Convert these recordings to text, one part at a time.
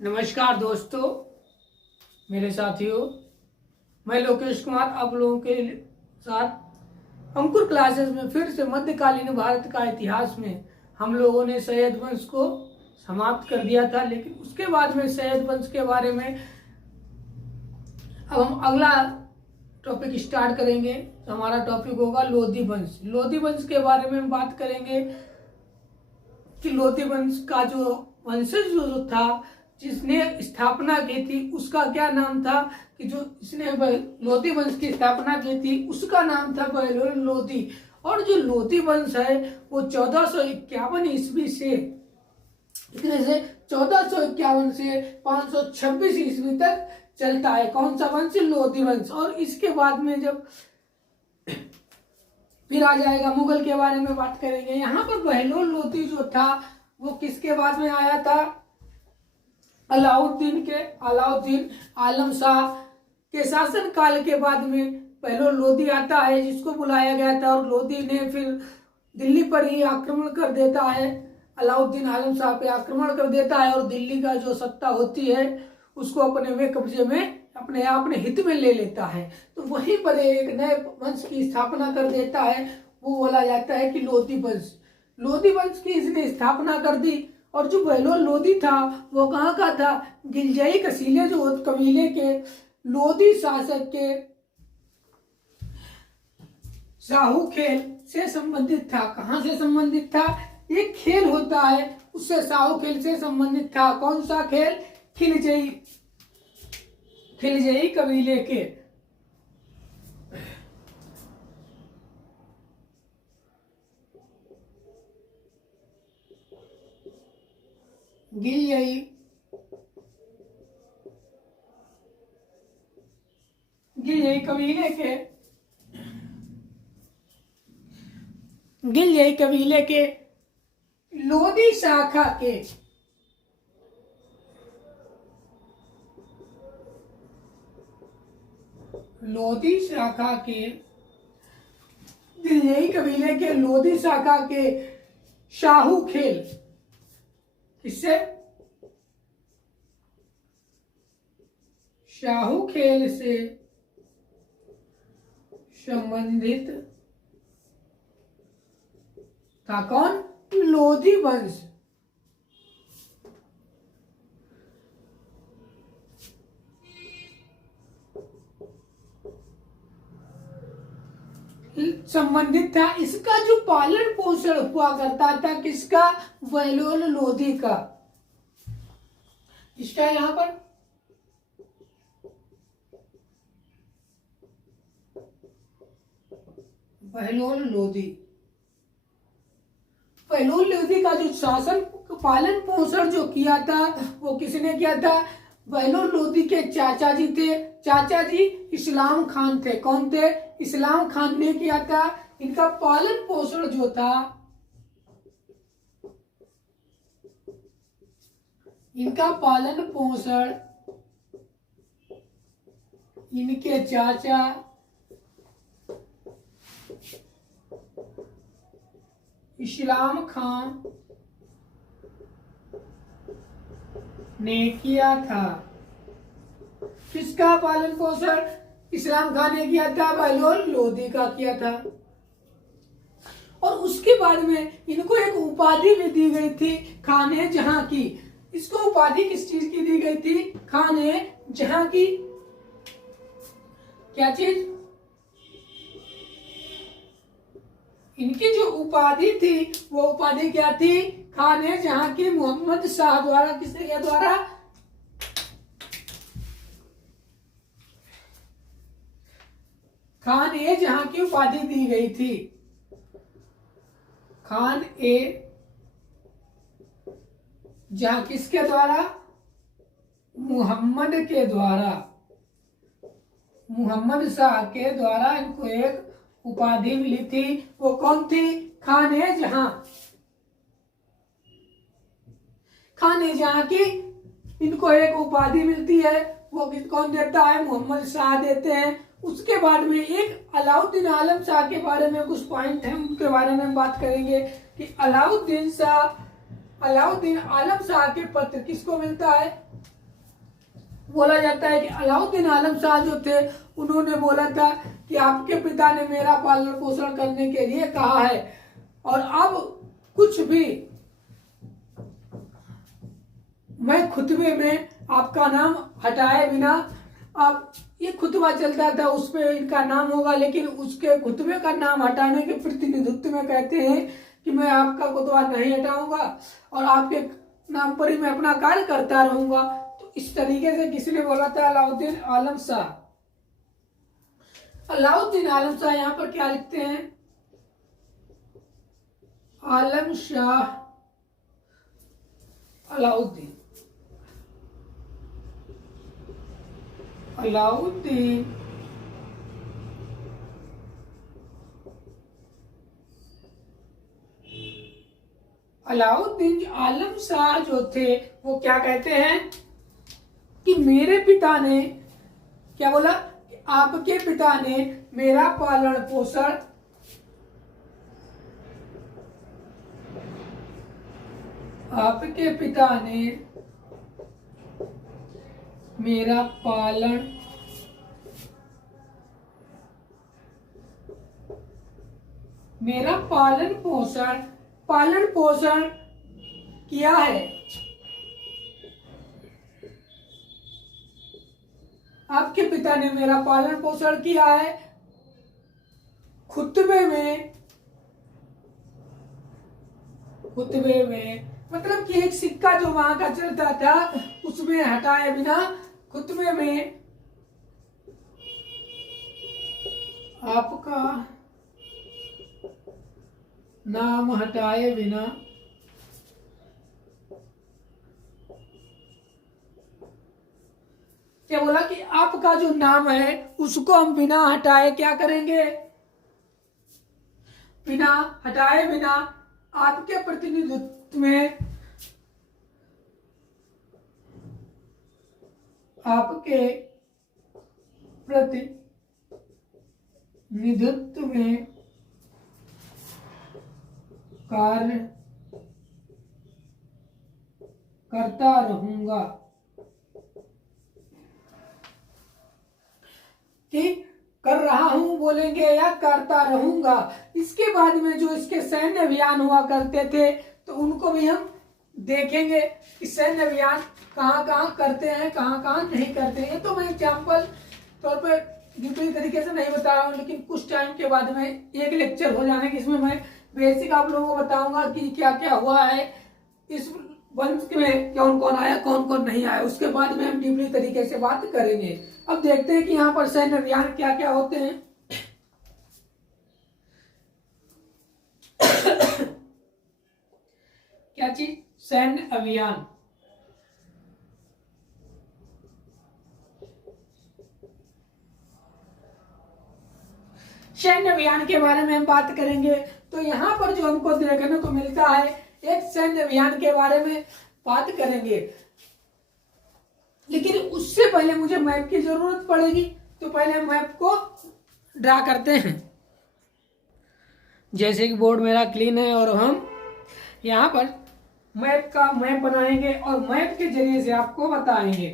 नमस्कार दोस्तों, मेरे साथियों। मैं लोकेश कुमार आप लोगों के साथ अंकुर क्लासेस में फिर से मध्यकालीन भारत का इतिहास में हम लोगों ने सैयद वंश को समाप्त कर दिया था, लेकिन उसके बाद में सैयद वंश के बारे में अब हम अगला टॉपिक स्टार्ट करेंगे। तो हमारा टॉपिक होगा लोधी वंश। लोधी वंश के बारे में हम बात करेंगे कि लोधी वंश का जो वंशज जो था, जिसने स्थापना की थी, उसका क्या नाम था। कि जो इसने लोधी वंश की स्थापना की थी उसका नाम था बहलोल लोधी। और जो लोधी वंश है वो 1451 ईस्वी से इतने से 1451 से 526 ईस्वी तक चलता है। कौन सा वंश? लोधी वंश। और इसके बाद में जब फिर आ जाएगा मुगल के बारे में बात करेंगे। यहाँ पर बहलोल लोधी जो था वो किसके बाद में आया था? अलाउद्दीन आलम शाह के शासन काल के बाद में बहलोल लोधी आता है, जिसको बुलाया गया था। और लोधी ने फिर दिल्ली पर ही आक्रमण कर देता है, अलाउद्दीन आलम शाह पे आक्रमण कर देता है और दिल्ली का जो सत्ता होती है उसको अपने कब्जे में अपने हित में ले लेता है। तो वहीं पर एक नए वंश की स्थापना कर देता है, वो बोला जाता है कि लोधी वंश। लोधी वंश की इसने स्थापना कर दी। और जो बहलोल लोधी था वो कहाँ का था? गिलजई कबीले के लोधी शासक के शाहू खेल से संबंधित था। कहाँ से संबंधित था? एक खेल होता है उससे शाहू खेल से संबंधित था। कौन सा खेल? खिलजई कबीले के गिलजई कबीले के लोधी शाखा के गिलजई कबीले के लोधी शाखा के शाहू खेल किससे? शाहू खेल से संबंधित था। कौन? लोधी वंश। संबंधित था। इसका जो पालन पोषण हुआ करता था किसका? बहलोल लोधी का। इसका यहां पर बहलोल लोधी का जो शासन पालन पोषण जो किया था वो किसने किया था? बहलोल लोधी के चाचा जी थे। चाचा जी इस्लाम खान थे। कौन थे? इस्लाम खान ने किया था। इनका पालन पोषण जो था, इनके चाचा इस्लाम खान ने किया था। किसका पालन पोषण इस्लाम खान ने किया था? बहलोल लोधी का किया था। और उसके बाद में इनको एक उपाधि भी दी गई थी, खाने जहां की। इसको उपाधि किस चीज की दी गई थी? खाने जहां की। क्या चीज? इनकी जो उपाधि थी वो उपाधि क्या थी? खाने जहां की। मोहम्मद शाह द्वारा, किसके द्वारा? खान ए जहां की उपाधि दी गई थी। खान ए जहां किसके द्वारा? मुहम्मद के द्वारा, मुहम्मद शाह के द्वारा इनको एक उपाधि मिली थी। वो कौन थी? खाने जहां। खाने जहां की इनको एक उपाधि मिलती है। वो कौन देता है? मोहम्मद शाह देते हैं। उसके बाद में एक अलाउद्दीन आलम शाह के बारे में कुछ पॉइंट हैं, उनके बारे में हम बात करेंगे कि अलाउद्दीन आलम शाह के पत्र किसको मिलता है? बोला जाता है कि अलाउद्दीन आलम शाह जो थे उन्होंने बोला था कि आपके पिता ने मेरा पालन पोषण करने के लिए कहा है और अब कुछ भी मैं खुतबे में आपका नाम हटाए बिना, अब ये खुतबा चलता था उस पे इनका नाम होगा, लेकिन उसके खुतबे का नाम हटाने के प्रतिनिधित्व में कहते हैं कि मैं आपका खुतबा नहीं हटाऊंगा और आपके नाम पर ही मैं अपना कार्य करता रहूंगा। तो इस तरीके से किसने बोला था? अलाउद्दीन आलम शाह। अलाउद्दीन आलम शाह यहाँ पर क्या लिखते हैं? आलम शाह अलाउद्दीन, अलाउद्दीन अलाउद्दीन आलम शाह जो थे वो क्या कहते हैं कि मेरे पिता ने क्या बोला कि आपके पिता ने मेरा पालन पोषण आपके पिता ने मेरा पालन पोषण किया है। आपके पिता ने मेरा पालन पोषण किया है। खुतबे में मतलब कि एक सिक्का जो वहां का चलता था उसमें हटाए बिना खुतबे में आपका नाम हटाए बिना क्या बोला कि आपका जो नाम है उसको हम बिना हटाए क्या करेंगे? बिना हटाए बिना आपके प्रतिनिधित्व में कार्य करता रहूंगा। कि कर रहा हूं बोलेंगे या करता रहूंगा। इसके बाद में जो इसके सैन्य अभियान हुआ करते थे तो उनको भी हम देखेंगे कि सैन्य अभियान कहाँ कहाँ करते हैं, कहाँ कहाँ नहीं करते हैं। तो मैं एग्जाम्पल तौर पर डिटेल तरीके से नहीं बता रहा हूँ, लेकिन कुछ टाइम के बाद में एक लेक्चर हो जाने की इसमें मैं बेसिक आप लोगों को बताऊंगा कि क्या क्या हुआ है, इस वंश में कौन कौन आया कौन कौन नहीं आया। उसके बाद में हम डीपली तरीके से बात करेंगे। अब देखते हैं कि यहाँ पर सैन्य अभियान क्या क्या होते हैं। क्या चीज? सैन्य अभियान। सैन्य अभियान के बारे में हम बात करेंगे तो यहाँ पर जो हमको देखने को मिलता है एक सैन्य अभियान के बारे में बात करेंगे, लेकिन उससे पहले मुझे मैप की जरूरत पड़ेगी। तो पहले मैप को ड्रा करते हैं। जैसे कि बोर्ड मेरा क्लीन है और हम यहाँ पर मैप बनाएंगे और मैप के जरिए से आपको बताएंगे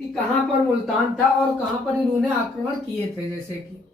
कि कहाँ पर मुल्तान था और कहाँ पर इन्होंने आक्रमण किए थे। जैसे कि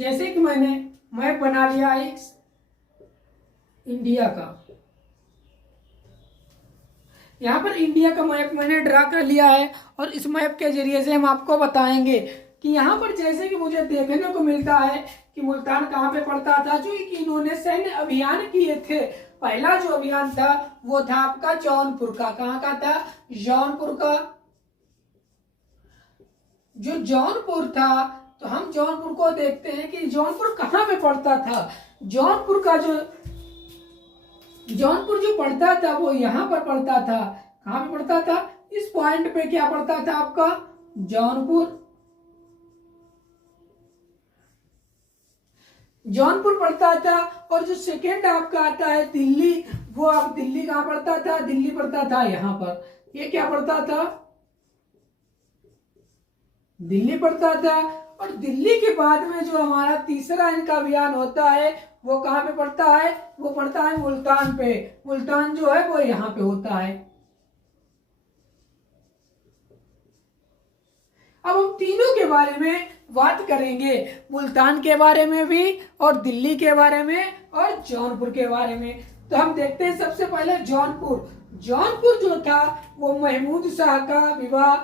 जैसे कि मैंने मैप बना लिया एक इंडिया का, यहाँ पर इंडिया का मैप मैंने ड्रा कर लिया है और इस मैप के जरिए से हम आपको बताएंगे कि यहाँ पर जैसे कि मुझे देखने को मिलता है कि मुल्तान कहाँ पे पड़ता था। जो कि इन्होंने सैन्य अभियान किए थे, पहला जो अभियान था वो था आपका जौनपुर का। कहाँ का था? जौनपुर का। जो जौनपुर था, तो हम जौनपुर को देखते हैं कि जौनपुर कहाँ पे पड़ता था। जौनपुर जो पड़ता था वो यहाँ पर पड़ता था। कहाँ पे पड़ता था? इस पॉइंट पे क्या पड़ता था आपका? जौनपुर। जौनपुर पड़ता था। और जो सेकेंड आपका आता है दिल्ली, वो आप दिल्ली कहाँ पड़ता था? दिल्ली पड़ता था यहाँ पर। ये क्या पड़ता था? दिल्ली पड़ता था। और दिल्ली के बाद में जो हमारा तीसरा इनका अभियान होता है वो कहाँ पे पड़ता है? वो पड़ता है मुल्तान पे। मुल्तान जो है वो यहाँ पे होता है। अब हम तीनों के बारे में बात करेंगे, मुल्तान के बारे में भी और दिल्ली के बारे में और जौनपुर के बारे में। तो हम देखते हैं सबसे पहले जौनपुर। जौनपुर जो था वो महमूद शाह का विवाह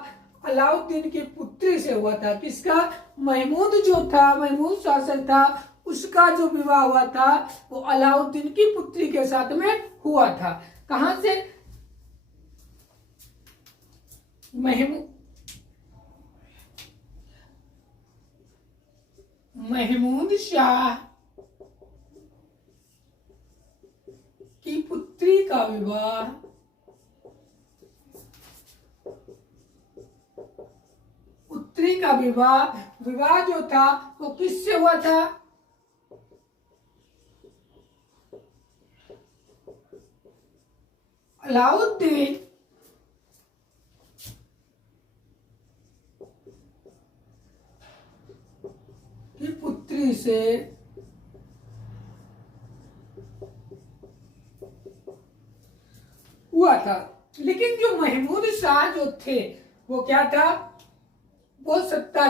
अलाउद्दीन की पुत्री से हुआ था। किसका? महमूद जो था, महमूद शासक था, उसका जो विवाह हुआ था वो अलाउद्दीन की पुत्री के साथ में हुआ था। कहां से? महमूद शाह की पुत्री का विवाह विवाह जो था वो किससे हुआ था? अलाउद्दीन की पुत्री से हुआ था। लेकिन जो महमूद शाह जो थे वो क्या था? वो सत्ता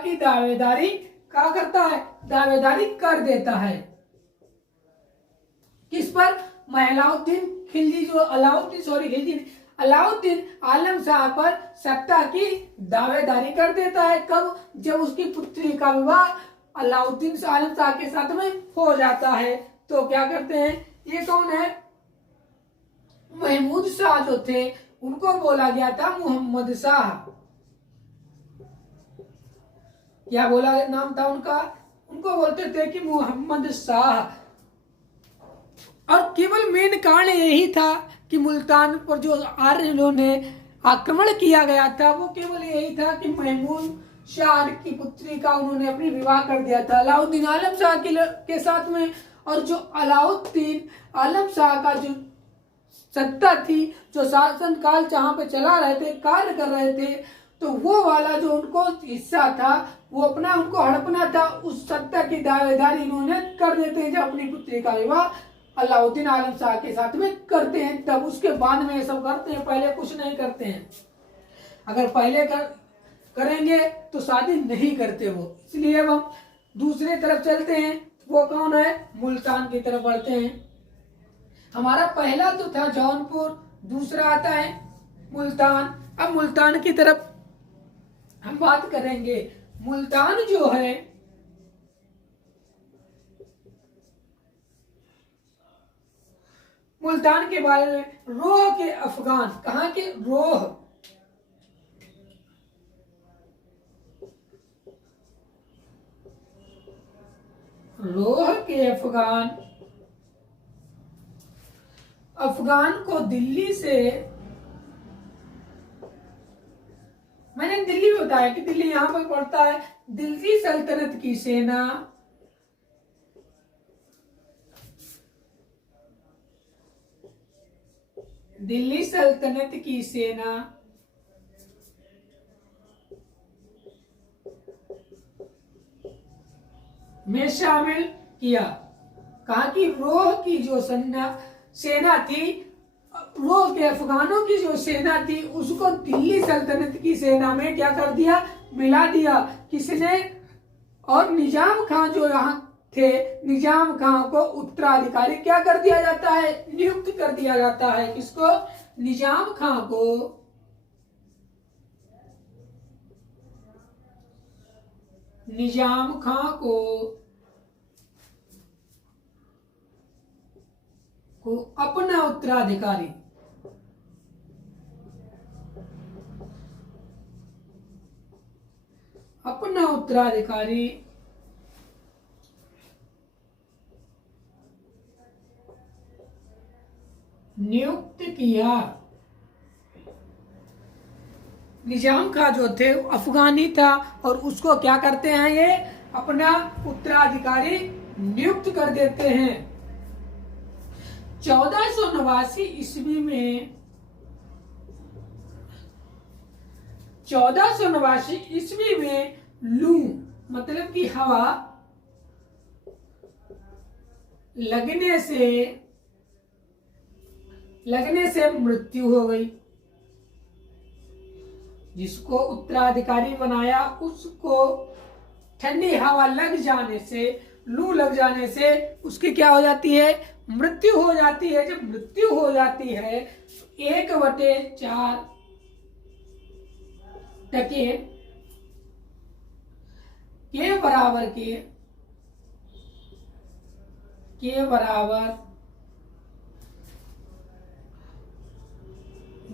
की दावेदारी क्या करता है? दावेदारी कर देता है। किस पर? अलाउद्दीन आलम शाह पर सत्ता की दावेदारी कर देता है। कब? जब उसकी पुत्री का विवाह अलाउद्दीन आलम शाह के साथ में हो जाता है। तो क्या करते हैं? ये कौन है? महमूद शाह जो थे उनको बोला गया था मोहम्मद शाह। क्या बोला नाम था उनका? उनको बोलते थे कि मोहम्मद शाह। और केवल मेन कारण यही था कि मुल्तान पर जो आर्यों ने आक्रमण किया गया था वो केवल यही था कि महमूद शाह की पुत्री का उन्होंने अपनी विवाह कर दिया था अलाउद्दीन आलम शाह के साथ में। और जो अलाउद्दीन आलम शाह का जो सत्ता थी, जो शासन काल जहां पे चला रहे थे, कार्य कर रहे थे, तो वो वाला जो उनको हिस्सा था वो अपना उनको हड़पना था। उस सत्ता की दावेदारी इन्होंने कर देते हैं जब अपनी पुत्री का विवाह अलाउद्दीन आलम शाह के साथ में करते हैं, तब उसके बाद में ये सब करते हैं, पहले कुछ नहीं करते हैं। अगर पहले करेंगे तो शादी नहीं करते वो। इसलिए अब हम दूसरे तरफ चलते हैं। वो कौन है? मुल्तान की तरफ बढ़ते हैं। हमारा पहला तो था जौनपुर, दूसरा आता है मुल्तान। अब मुल्तान की तरफ हम बात करेंगे। मुल्तान जो है मुल्तान के बारे में, रोह के अफगान, कहाँ के? रोह के अफगान को दिल्ली से, मैंने दिल्ली में बताया कि दिल्ली यहां पर पड़ता है। दिल्ली सल्तनत की सेना में शामिल किया। कहा कि रोह की जो सेना थी वो के अफगानों की जो सेना थी उसको दिल्ली सल्तनत की सेना में क्या कर दिया, मिला दिया। किसने? और निजाम खान जो यहाँ थे, निजाम खान को उत्तराधिकारी क्या कर दिया जाता है, नियुक्त कर दिया जाता है। किसको? निजाम खान को निजाम खां को अपना उत्तराधिकारी नियुक्त किया। निजाम खां जो थे अफगानी था और उसको क्या करते हैं, ये अपना उत्तराधिकारी नियुक्त कर देते हैं। 1489 ईस्वी में 1489 ईस्वी में लू मतलब कि हवा लगने से मृत्यु हो गई। जिसको उत्तराधिकारी बनाया उसको ठंडी हवा लग जाने से, लू लग जाने से उसकी क्या हो जाती है, मृत्यु हो जाती है। जब मृत्यु हो जाती है 1/4 टके के बराबर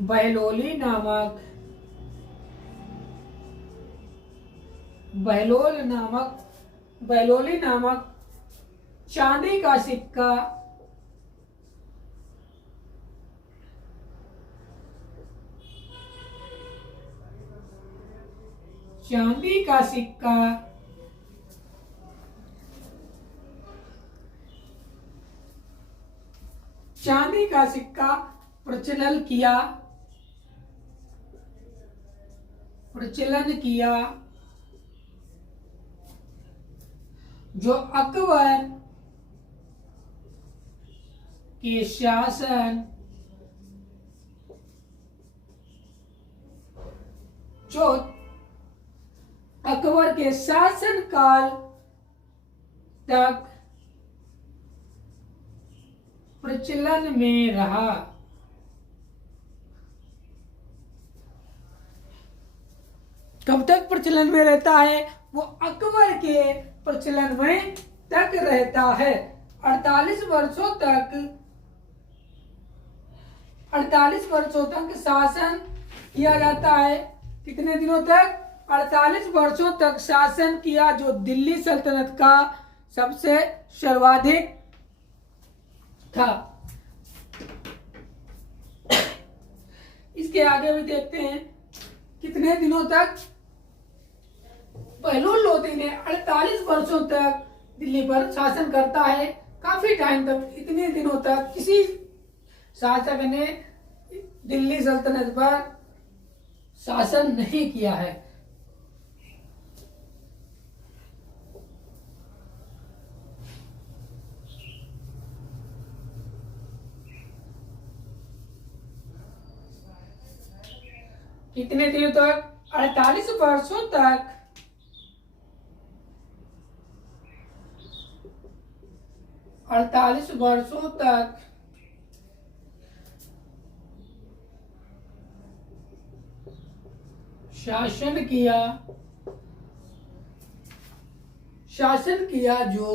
बहलोली नामक चांदी का सिक्का प्रचलन किया जो अकबर के शासन काल तक प्रचलन में रहा। कब तक प्रचलन में रहता है? वो अकबर के प्रचलन में तक रहता है। 48 वर्षों तक शासन किया जाता है। कितने दिनों तक? 48 वर्षों तक शासन किया, जो दिल्ली सल्तनत का सबसे सर्वाधिक था। इसके आगे भी देखते हैं कितने दिनों तक बहलोल लोदी ने 48 वर्षों तक दिल्ली पर शासन करता है। काफी टाइम तक, इतने दिनों तक किसी शासक ने दिल्ली सल्तनत पर शासन नहीं किया है। कितने दिनों तक? 48 वर्षों तक शासन किया जो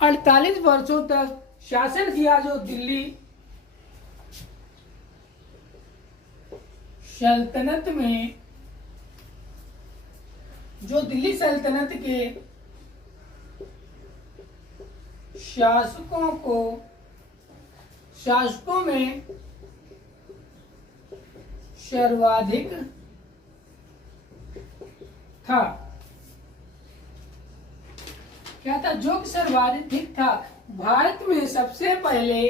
अड़तालीस वर्षों तक शासन किया जो दिल्ली सल्तनत में, जो दिल्ली सल्तनत के शासकों में सर्वाधिक था। क्या था? जो सर्वाधिक था। भारत में सबसे पहले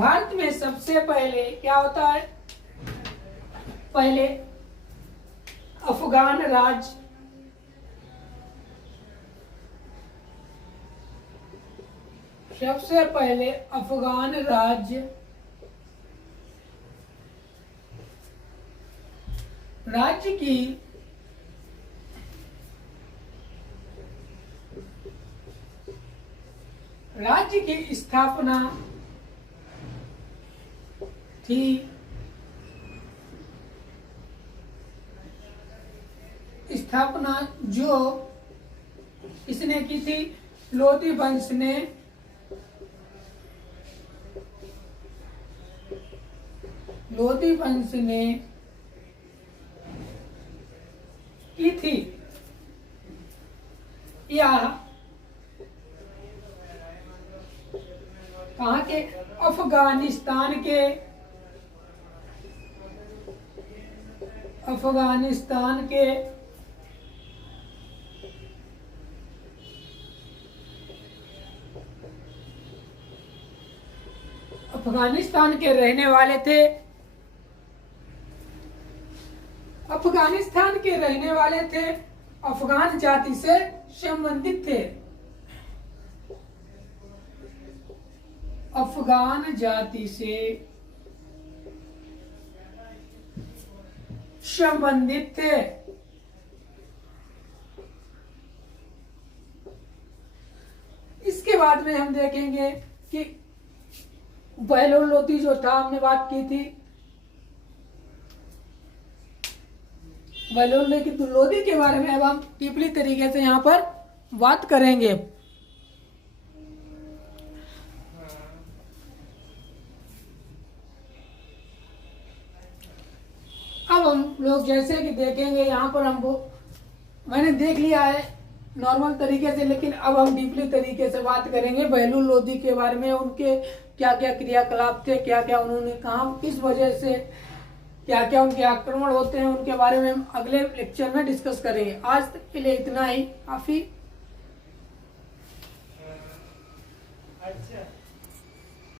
भारत में सबसे पहले क्या होता है, पहले अफगान राज्य सबसे पहले अफगान राज्य राज्य की स्थापना थी। स्थापना जो किसने की थी, लोदी वंश ने की थी। या कहाँ के, अफगानिस्तान के रहने वाले थे। अफगानिस्तान के रहने वाले थे, अफगान जाति से संबंधित थे। अफगान जाति से संबंधित थे। इसके बाद में हम देखेंगे कि बहलोल लोदी जो था, हमने बात की थी बहलोल लोदी के बारे में। अब हम डीपली तरीके से यहाँ पर बात करेंगे। अब हम लोग जैसे कि देखेंगे यहाँ पर हमको, मैंने देख लिया है नॉर्मल तरीके से, लेकिन अब हम डीपली तरीके से बात करेंगे बहलोल लोदी के बारे में। उनके क्या क्या क्रियाकलाप थे, क्या क्या उन्होंने काम, किस वजह से क्या क्या उनके आक्रमण होते हैं, उनके बारे में हम अगले लेक्चर में डिस्कस करेंगे। आज तक के लिए इतना ही काफी